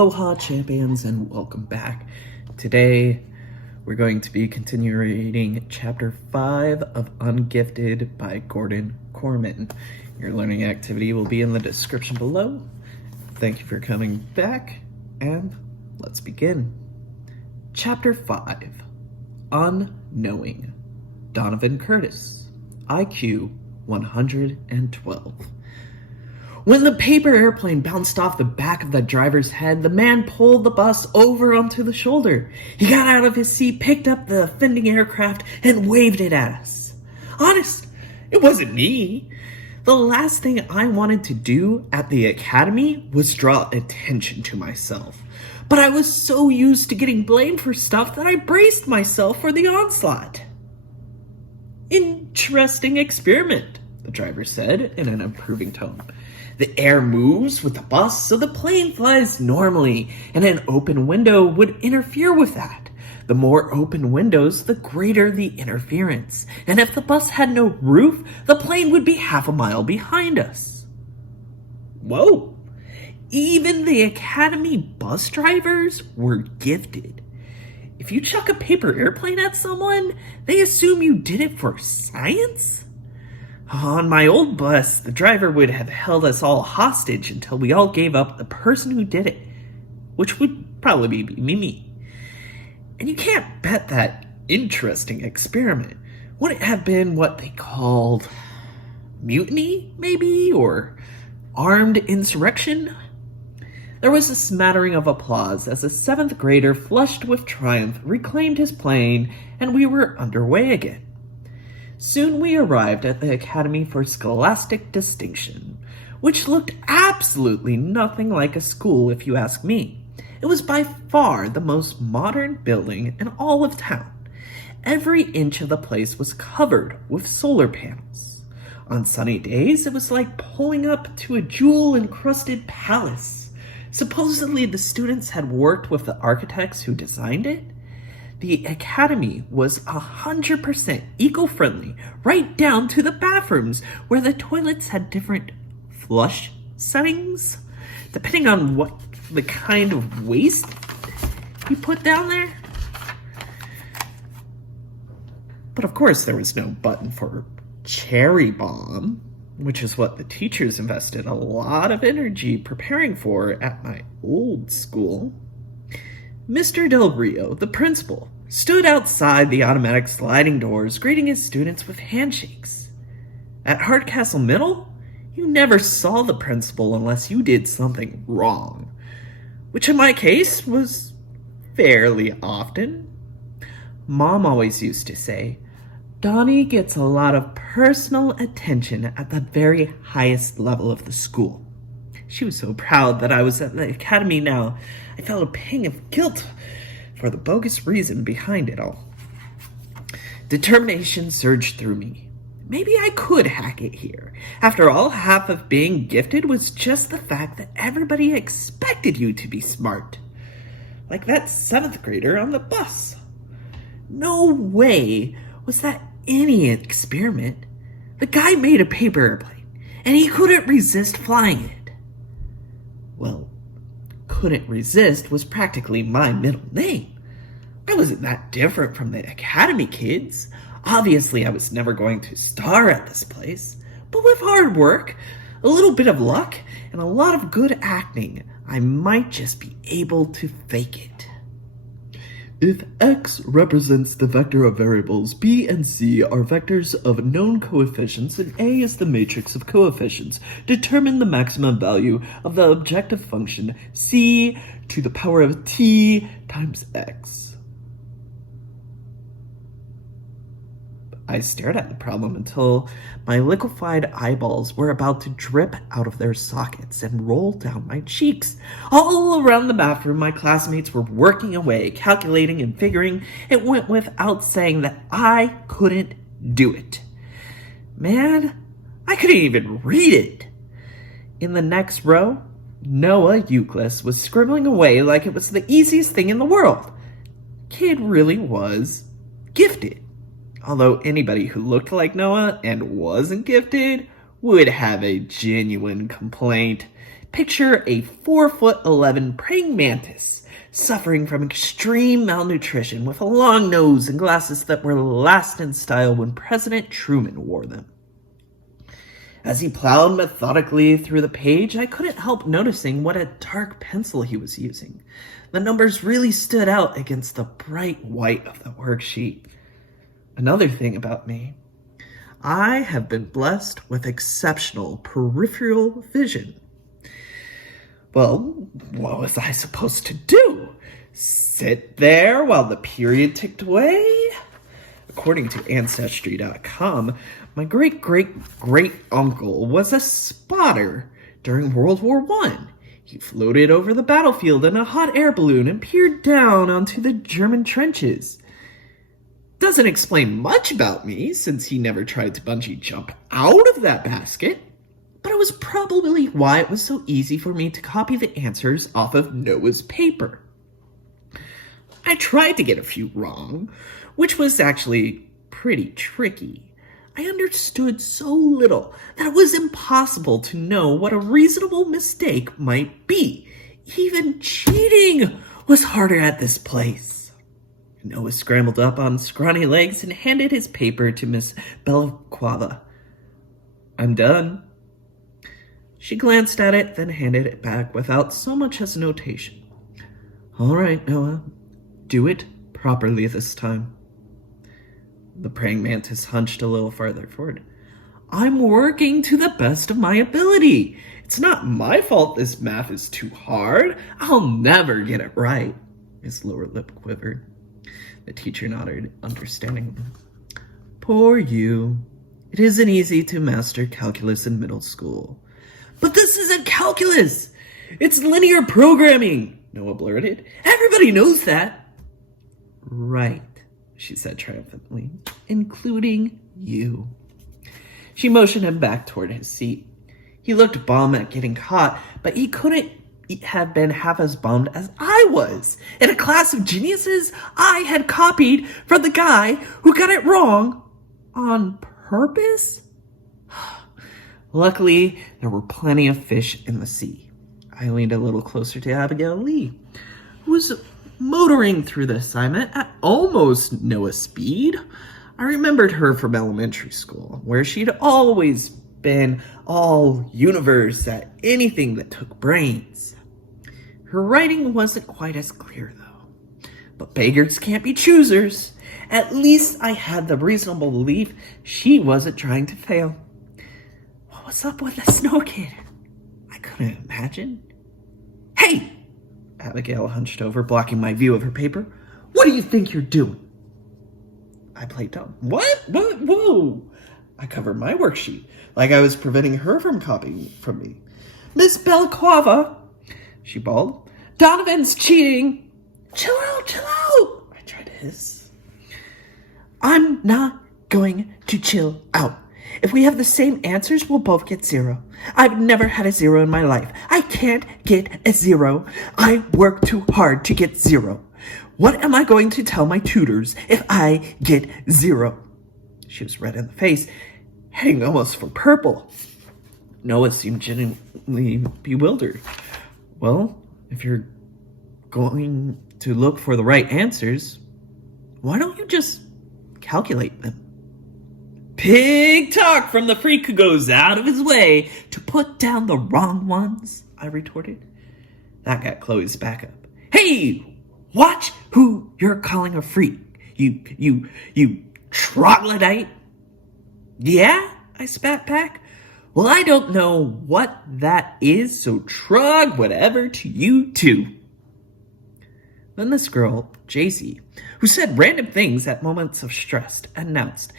Aloha champions and welcome back. Today we're going to be continuing Chapter 5 of Ungifted by Gordon Korman. Your learning activity will be in the description below. Thank you for coming back and let's begin. Chapter 5, Unknowing. Donovan Curtis, IQ 112. When the paper airplane bounced off the back of the driver's head, the man pulled the bus over onto the shoulder. He got out of his seat, picked up the offending aircraft, and waved it at us. Honest, it wasn't me. The last thing I wanted to do at the academy was draw attention to myself. But I was so used to getting blamed for stuff that I braced myself for the onslaught. Interesting experiment, the driver said in an approving tone. The air moves with the bus, so the plane flies normally, and an open window would interfere with that. The more open windows, the greater the interference. And if the bus had no roof, the plane would be half a mile behind us. Whoa! Even the academy bus drivers were gifted. If you chuck a paper airplane at someone, they assume you did it for science? On my old bus, the driver would have held us all hostage until we all gave up the person who did it, which would probably be me. And you can't bet that interesting experiment wouldn't have been what they called mutiny, maybe, or armed insurrection. There was a smattering of applause as a seventh grader, flushed with triumph, reclaimed his plane, and we were underway again. Soon we arrived at the Academy for Scholastic Distinction, which looked absolutely nothing like a school if you ask me. It was by far the most modern building in all of town. Every inch of the place was covered with solar panels. On sunny days, it was like pulling up to a jewel-encrusted palace. Supposedly the students had worked with the architects who designed it. The academy was 100% eco-friendly, right down to the bathrooms, where the toilets had different flush settings, depending on what the kind of waste you put down there. But of course, there was no button for cherry bomb, which is what the teachers invested a lot of energy preparing for at my old school. Mr. Del Rio, the principal, stood outside the automatic sliding doors, greeting his students with handshakes. At Hardcastle Middle, you never saw the principal unless you did something wrong, which in my case was fairly often. Mom always used to say, Donnie gets a lot of personal attention at the very highest level of the school. She was so proud that I was at the academy now. I felt a pang of guilt for the bogus reason behind it all. Determination surged through me. Maybe I could hack it here. After all, half of being gifted was just the fact that everybody expected you to be smart. Like that seventh grader on the bus. No way was that any experiment. The guy made a paper airplane, and he couldn't resist flying it. Well, couldn't resist was practically my middle name. I wasn't that different from the academy kids. Obviously, I was never going to star at this place, but with hard work, a little bit of luck, and a lot of good acting, I might just be able to fake it. If x represents the vector of variables, b and c are vectors of known coefficients, and a is the matrix of coefficients, determine the maximum value of the objective function c to the power of t times x. I stared at the problem until my liquefied eyeballs were about to drip out of their sockets and roll down my cheeks. All around the bathroom, my classmates were working away, calculating and figuring. It went without saying that I couldn't do it. Man, I couldn't even read it. In the next row, Noah Euclid was scribbling away like it was the easiest thing in the world. Kid really was gifted. Although anybody who looked like Noah and wasn't gifted would have a genuine complaint. Picture a 4'11" praying mantis suffering from extreme malnutrition with a long nose and glasses that were last in style when President Truman wore them. As he plowed methodically through the page, I couldn't help noticing what a dark pencil he was using. The numbers really stood out against the bright white of the worksheet. Another thing about me, I have been blessed with exceptional peripheral vision. Well, what was I supposed to do? Sit there while the period ticked away? According to Ancestry.com, my great-great-great-uncle was a spotter during World War I. He floated over the battlefield in a hot air balloon and peered down onto the German trenches. Doesn't explain much about me, since he never tried to bungee jump out of that basket. But it was probably why it was so easy for me to copy the answers off of Noah's paper. I tried to get a few wrong, which was actually pretty tricky. I understood so little that it was impossible to know what a reasonable mistake might be. Even cheating was harder at this place. Noah scrambled up on scrawny legs and handed his paper to Miss Belquava. "I'm done." She glanced at it, then handed it back without so much as notation. "All right, Noah, do it properly this time." The praying mantis hunched a little farther forward. "I'm working to the best of my ability. It's not my fault this math is too hard. I'll never get it right." His lower lip quivered. The teacher nodded understandingly. "Poor you. It isn't easy to master calculus in middle school." "But this isn't calculus! It's linear programming," Noah blurted. "Everybody knows that." "Right," she said triumphantly, "including you." She motioned him back toward his seat. He looked bummed at getting caught, but he couldn't have been half as bummed as I was. In a class of geniuses, I had copied from the guy who got it wrong on purpose. Luckily, there were plenty of fish in the sea. I leaned a little closer to Abigail Lee, who was motoring through the assignment at almost Noah speed. I remembered her from elementary school, where she'd always been all universe at anything that took brains. Her writing wasn't quite as clear, though. But beggars can't be choosers. At least I had the reasonable belief she wasn't trying to fail. What was up with the snow kid? I couldn't imagine. "Hey!" Abigail hunched over, blocking my view of her paper. "What do you think you're doing?" I played dumb. What? Whoa! I covered my worksheet, like I was preventing her from copying from me. "Miss Belquava," she bawled, "Donovan's cheating." Chill out! I tried to hiss. "I'm not going to chill out. If we have the same answers, we'll both get 0. I've never had a 0 in my life. I can't get a 0. I work too hard to get 0. What am I going to tell my tutors if I get 0? She was red in the face, heading almost for purple. Noah seemed genuinely bewildered. "Well, if you're going to look for the right answers, why don't you just calculate them?" "Big talk from the freak who goes out of his way to put down the wrong ones," I retorted. That got Chloe's back up. "Hey, watch who you're calling a freak, you troglodyte." "Yeah?" I spat back. "Well, I don't know what that is, so trog whatever to you too." Then this girl, JC, who said random things at moments of stress, announced,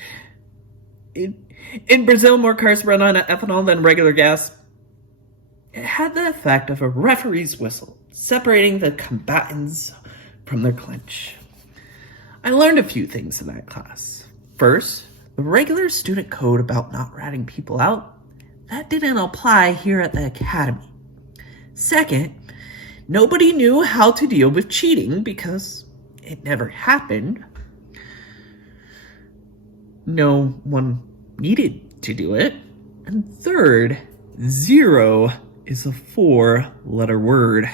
In Brazil, more cars run on ethanol than regular gas." It had the effect of a referee's whistle, separating the combatants from their clinch. I learned a few things in that class. First, the regular student code about not ratting people out, that didn't apply here at the academy. Second, nobody knew how to deal with cheating because it never happened. No one needed to do it. And third, 0 is a 4-letter word.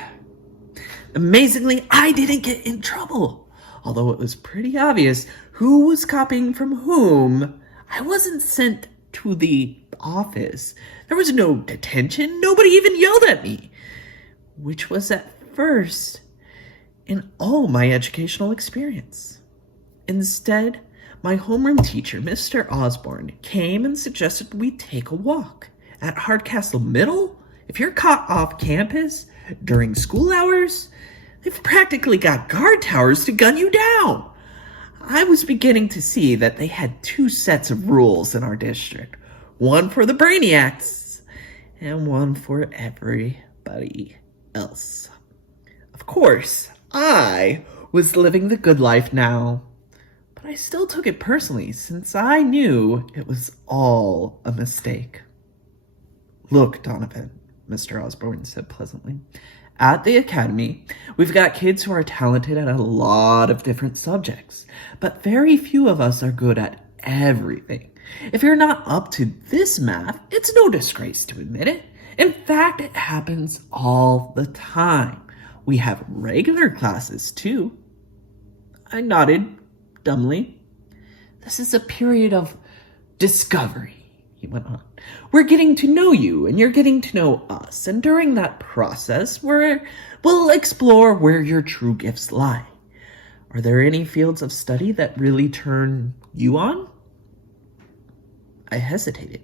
Amazingly, I didn't get in trouble. Although it was pretty obvious who was copying from whom, I wasn't sent to the office. There was no detention. Nobody even yelled at me, which was at first in all my educational experience. Instead, my homeroom teacher, Mr. Osborne, came and suggested we take a walk. At Hardcastle Middle, if you're caught off campus during school hours, they've practically got guard towers to gun you down. I was beginning to see that they had 2 sets of rules in our district. One for the brainiacs and one for everybody else. Of course, I was living the good life now, but I still took it personally since I knew it was all a mistake. Look, Donovan, Mr. Osborne said pleasantly. At the academy, we've got kids who are talented at a lot of different subjects, but very few of us are good at everything. If you're not up to this math, it's no disgrace to admit it. In fact, it happens all the time. We have regular classes, too. I nodded dumbly. This is a period of discovery, he went on. We're getting to know you, and you're getting to know us. And during that process, we'll explore where your true gifts lie. Are there any fields of study that really turn you on? I hesitated.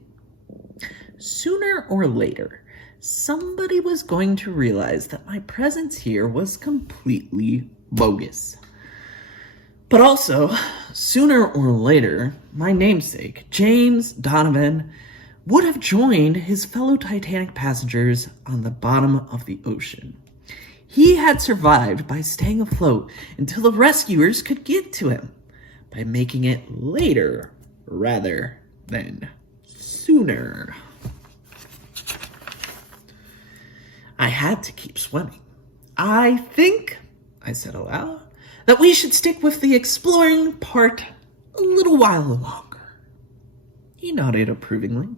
Sooner or later, somebody was going to realize that my presence here was completely bogus. But also, sooner or later, my namesake, James Donovan, would have joined his fellow Titanic passengers on the bottom of the ocean. He had survived by staying afloat until the rescuers could get to him, by making it later rather than sooner. I had to keep swimming. I think, I said aloud, that we should stick with the exploring part a little while longer. He nodded approvingly.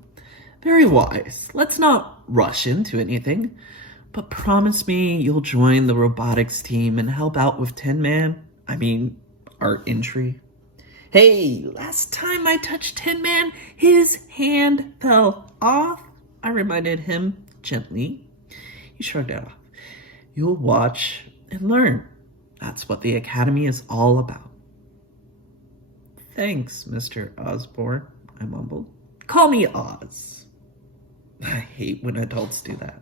Very wise. Let's not rush into anything, but promise me you'll join the robotics team and help out with our entry. Hey, last time I touched Tin Man, his hand fell off, I reminded him gently. He shrugged it off. You'll watch and learn. That's what the Academy is all about. Thanks, Mr. Osborne, I mumbled. Call me Oz. I hate when adults do that.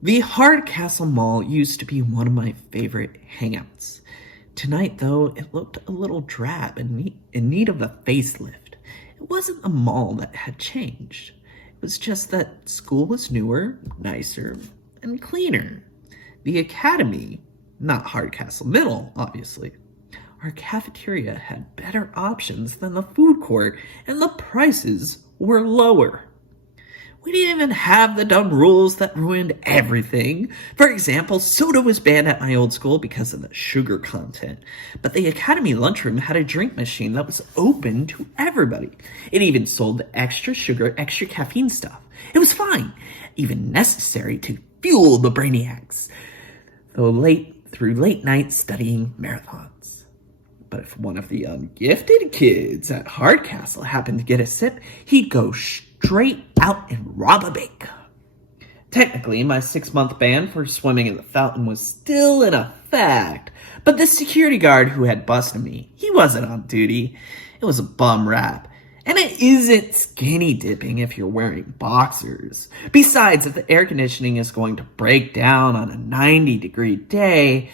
The Hardcastle Mall used to be one of my favorite hangouts. Tonight, though, it looked a little drab and in need of a facelift. It wasn't a mall that had changed. It was just that school was newer, nicer, and cleaner. The Academy, not Hardcastle Middle, obviously. Our cafeteria had better options than the food court, and the prices were lower. We didn't even have the dumb rules that ruined everything. For example, soda was banned at my old school because of the sugar content. But the Academy lunchroom had a drink machine that was open to everybody. It even sold the extra sugar, extra caffeine stuff. It was fine, even necessary to fuel the brainiacs, through late nights studying marathons. But if one of the ungifted kids at Hardcastle happened to get a sip, he'd go straight out and rob a bank. Technically, my 6-month ban for swimming in the fountain was still in effect, but the security guard who had busted me, he wasn't on duty. It was a bum rap. And it isn't skinny dipping if you're wearing boxers. Besides, if the air conditioning is going to break down on a 90-degree day,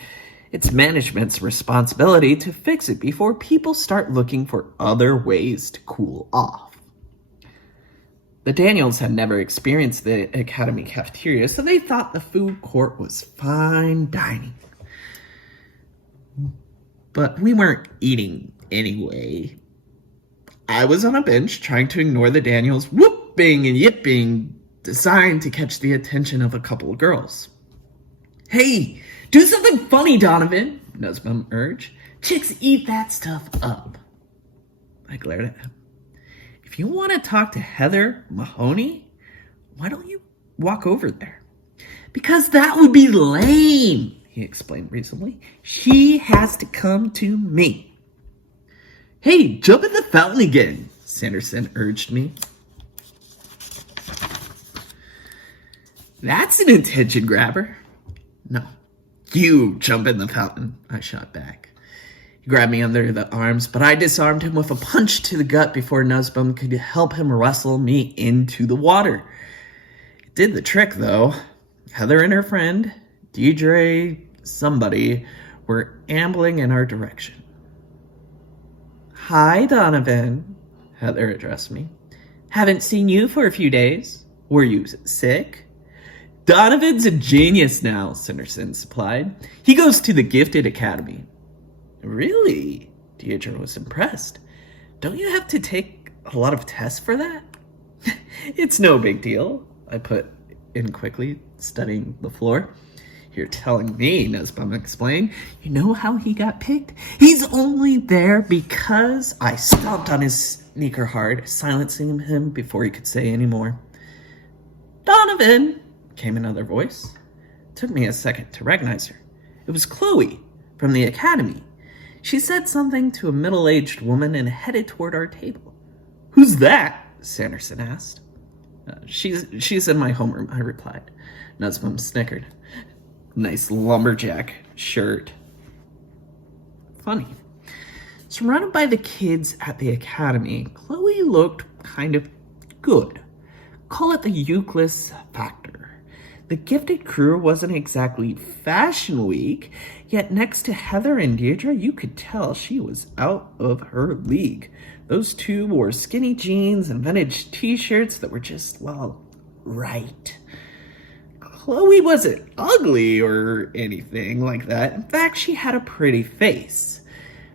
it's management's responsibility to fix it before people start looking for other ways to cool off. The Daniels had never experienced the Academy cafeteria, so they thought the food court was fine dining. But we weren't eating anyway. I was on a bench trying to ignore the Daniels' whooping and yipping designed to catch the attention of a couple of girls. Hey, do something funny, Donovan, Nussbaum urged. Chicks eat that stuff up. I glared at him. If you want to talk to Heather Mahoney, Why don't you walk over there? Because that would be lame, he explained reasonably. She has to come to me. Hey, jump in the fountain again, Sanderson urged me. That's an attention grabber. No, you jump in the fountain, I shot back. He grabbed me under the arms, but I disarmed him with a punch to the gut before Nussbaum could help him wrestle me into the water. It did the trick, though. Heather and her friend, Deidre, somebody, were ambling in our direction. Hi, Donovan, Heather addressed me. Haven't seen you for a few days. Were you sick? Donovan's a genius now, Sanderson supplied. He goes to the Gifted Academy. Really? Deidre was impressed. Don't you have to take a lot of tests for that? It's no big deal, I put in quickly, studying the floor. You're telling me, Nussbaum explained. You know how he got picked? He's only there because I stomped on his sneaker hard, silencing him before he could say any more. Donovan, came another voice. It took me a second to recognize her. It was Chloe from the academy. She said something to a middle-aged woman and headed toward our table. Who's that? Sanderson asked. She's in my homeroom, I replied. Nussbaum snickered. Nice lumberjack shirt. Funny. Surrounded by the kids at the academy, Chloe looked kind of good. Call it the Euclid factor. The Gifted crew wasn't exactly fashion week, yet next to Heather and Deirdre, you could tell she was out of her league. Those two wore skinny jeans and vintage t-shirts that were just, well, right. Chloe wasn't ugly or anything like that. In fact, she had a pretty face.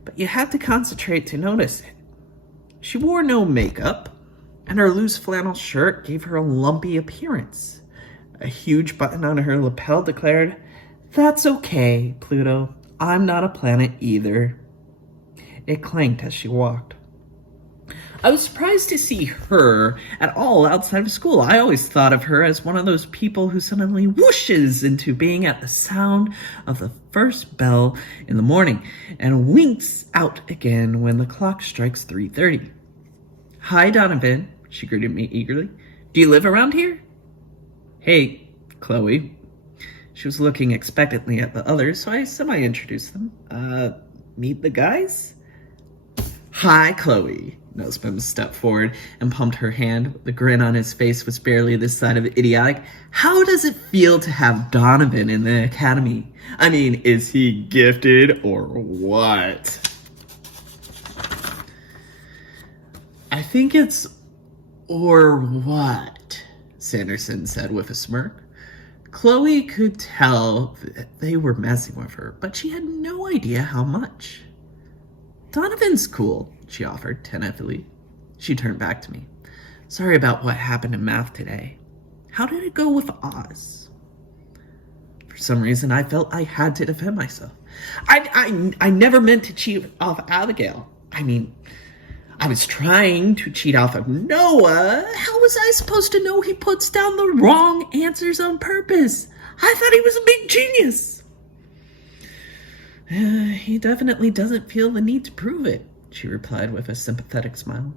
But you had to concentrate to notice it. She wore no makeup, and her loose flannel shirt gave her a lumpy appearance. A huge button on her lapel declared, "That's okay, Pluto. I'm not a planet either." It clanked as she walked. I was surprised to see her at all outside of school. I always thought of her as one of those people who suddenly whooshes into being at the sound of the first bell in the morning and winks out again when the clock strikes 3:30. Hi, Donovan, she greeted me eagerly. Do you live around here? Hey, Chloe. She was looking expectantly at the others, so I semi-introduced them. Meet the guys? Hi, Chloe. Nussbaum stepped forward and pumped her hand. The grin on his face was barely this side of idiotic. How does it feel to have Donovan in the academy? I mean, is he gifted or what? I think it's or what, Sanderson said with a smirk. Chloe could tell that they were messing with her, but she had no idea how much. Donovan's cool, she offered tentatively. She turned back to me. Sorry about what happened in math today. How did it go with Oz? For some reason, I felt I had to defend myself. I never meant to cheat off Abigail. I mean, I was trying to cheat off of Noah. How was I supposed to know he puts down the wrong answers on purpose? I thought he was a big genius. He definitely doesn't feel the need to prove it, she replied with a sympathetic smile.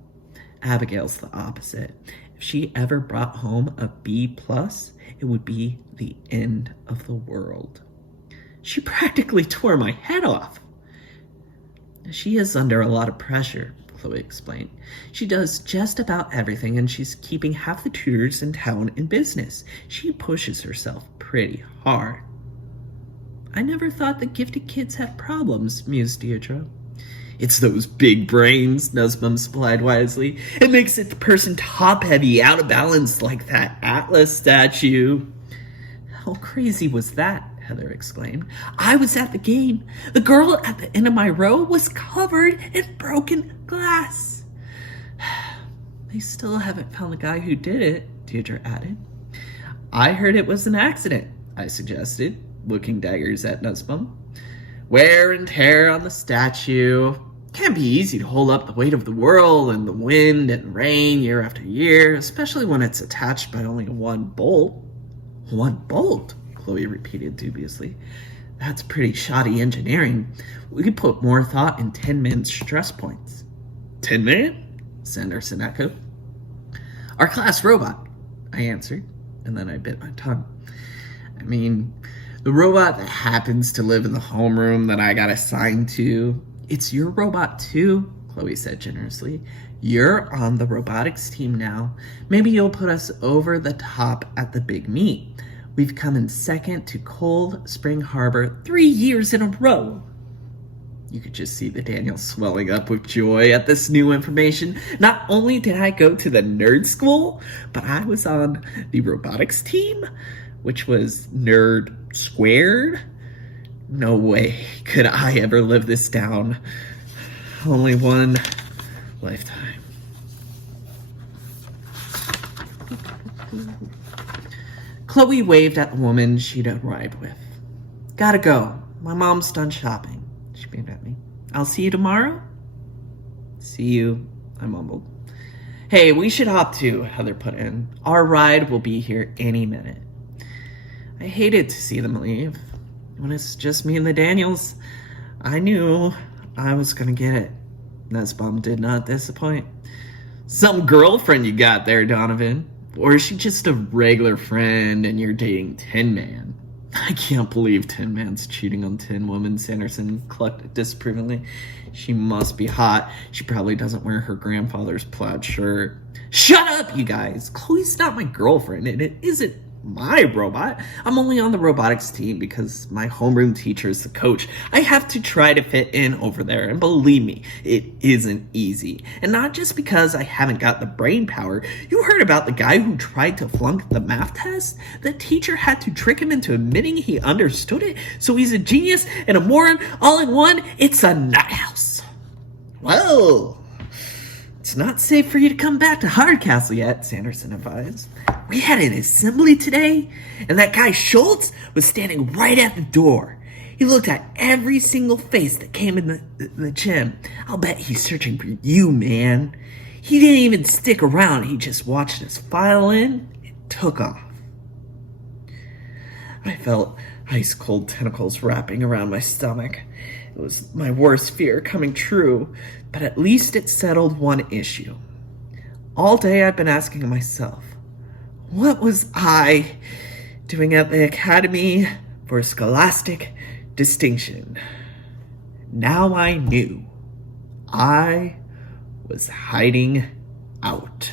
Abigail's the opposite. If she ever brought home a B+, it would be the end of the world. She practically tore my head off. She is under a lot of pressure, Chloe explained. She does just about everything, and she's keeping half the tutors in town in business. She pushes herself pretty hard. I never thought the gifted kids had problems, mused Deirdre. It's those big brains, Nussbaum supplied wisely. It makes it the person top-heavy, out of balance like that Atlas statue. How crazy was that? Heather exclaimed. I was at the game. The girl at the end of my row was covered in broken glass. They still haven't found the guy who did it, Deirdre added. I heard it was an accident, I suggested, looking daggers at Nussbaum. Wear and tear on the statue. Can't be easy to hold up the weight of the world and the wind and rain year after year, especially when it's attached by only one bolt. One bolt? Chloe repeated dubiously. That's pretty shoddy engineering. We could put more thought in Tin Man's stress points. Tin Man? Sanderson echoed. Our class robot, I answered, and then I bit my tongue. I mean, the robot that happens to live in the homeroom that I got assigned to. It's your robot too, Chloe said generously. You're on the robotics team now. Maybe you'll put us over the top at the big meet. We've come in second to Cold Spring Harbor 3 years in a row. You could just see the Daniel swelling up with joy at this new information. Not only did I go to the nerd school, but I was on the robotics team, which was nerd squared. No way could I ever live this down. Only one lifetime. Chloe waved at the woman she'd arrived with. Gotta go. My mom's done shopping. She beamed at me. I'll see you tomorrow? See you, I mumbled. Hey, we should hop too, Heather put in. Our ride will be here any minute. I hated to see them leave. When it's just me and the Daniels, I knew I was gonna get it. Nussbaum did not disappoint. Some girlfriend you got there, Donovan. Or is she just a regular friend and you're dating Tin Man? I can't believe Tin Man's cheating on Tin Woman, Sanderson clucked disapprovingly. She must be hot. She probably doesn't wear her grandfather's plaid shirt. Shut up, you guys! Chloe's not my girlfriend, and it isn't my robot. I'm only on the robotics team because my homeroom teacher is the coach. I have to try to fit in over there, and believe me, it isn't easy. And not just because I haven't got the brain power. You heard about the guy who tried to flunk the math test? The teacher had to trick him into admitting he understood it, so he's a genius and a moron all in one. It's a nut house. Well, it's not safe for you to come back to Hardcastle yet, Sanderson advised. We had an assembly today, and that guy Schultz was standing right at the door. He looked at every single face that came in the gym. I'll bet he's searching for you, man. He didn't even stick around. He just watched us file in and took off. I felt ice-cold tentacles wrapping around my stomach. It was my worst fear coming true, but at least it settled one issue. All day I've been asking myself, what was I doing at the Academy for Scholastic distinction? Now I knew. I was hiding out.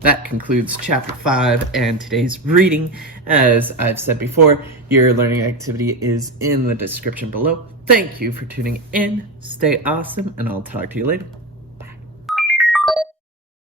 That concludes Chapter 5 and today's reading. As I've said before, your learning activity is in the description below. Thank you for tuning in. Stay awesome, and I'll talk to you later.